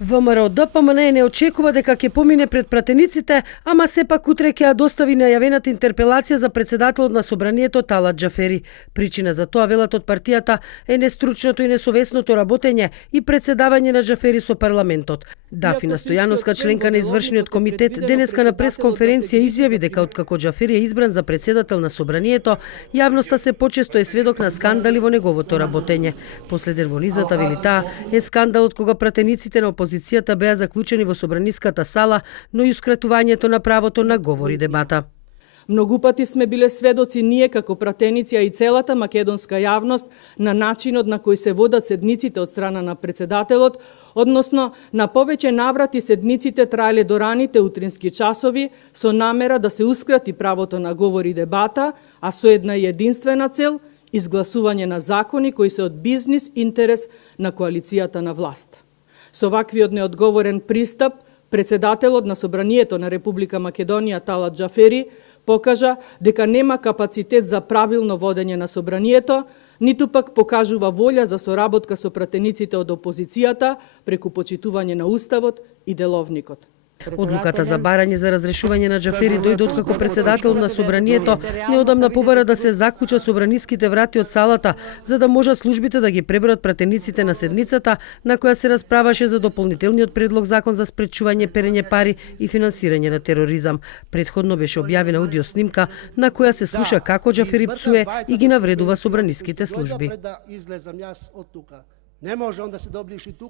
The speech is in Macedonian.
ВМРО ДПМН не очекува дека ќе помине пред пратениците, ама сепак утре ќе ја достави најавената интерпелација за председателот на собранието Талат Џафери. Причина за тоа, велат од партијата, е нестручното и несовесното работење и председавање на Џафери со парламентот. Дафина Стојановска, членка на извршниот комитет, денеска на пресконференција изјави дека откако Џафери е избран за председател на собранието, јавноста се почесто е сведок на скандали во неговото работење. Последен во низата, вели таа, е скандалот кога пратениците на опозицијата беа заклучени во собраниската сала, но и ускратувањето на правото на говор и дебата. Многу пати сме биле сведоци ние како пратеници, а и целата македонска јавност на начинот на кој се водат седниците од страна на председателот, односно на повеќе наврати седниците траеле до раните утрински часови со намера да се ускрати правото на говор и дебата, а со една единствена цел – изгласување на закони кои се од бизнис интерес на коалицијата на власт. Со ваквиот неодговорен пристап, председателот на Собранието на Република Македонија Талат Џафери покажа дека нема капацитет за правилно водење на Собранието, ниту пак покажува волја за соработка со пратениците од опозицијата преку почитување на Уставот и Деловникот. Одлуката за барање за разрешување на Џафери дојде откако председател на собранието неодамна побара да се заклучат собраниските врати од салата, за да можат службите да ги преброат пратениците на седницата на која се расправаше за дополнителниот предлог закон за спречување перење пари и финансирање на тероризам. Предходно беше објавена аудио снимка на која се слуша како Џафери псуе и ги навредува собраниските служби. Не може он да се доближи тука.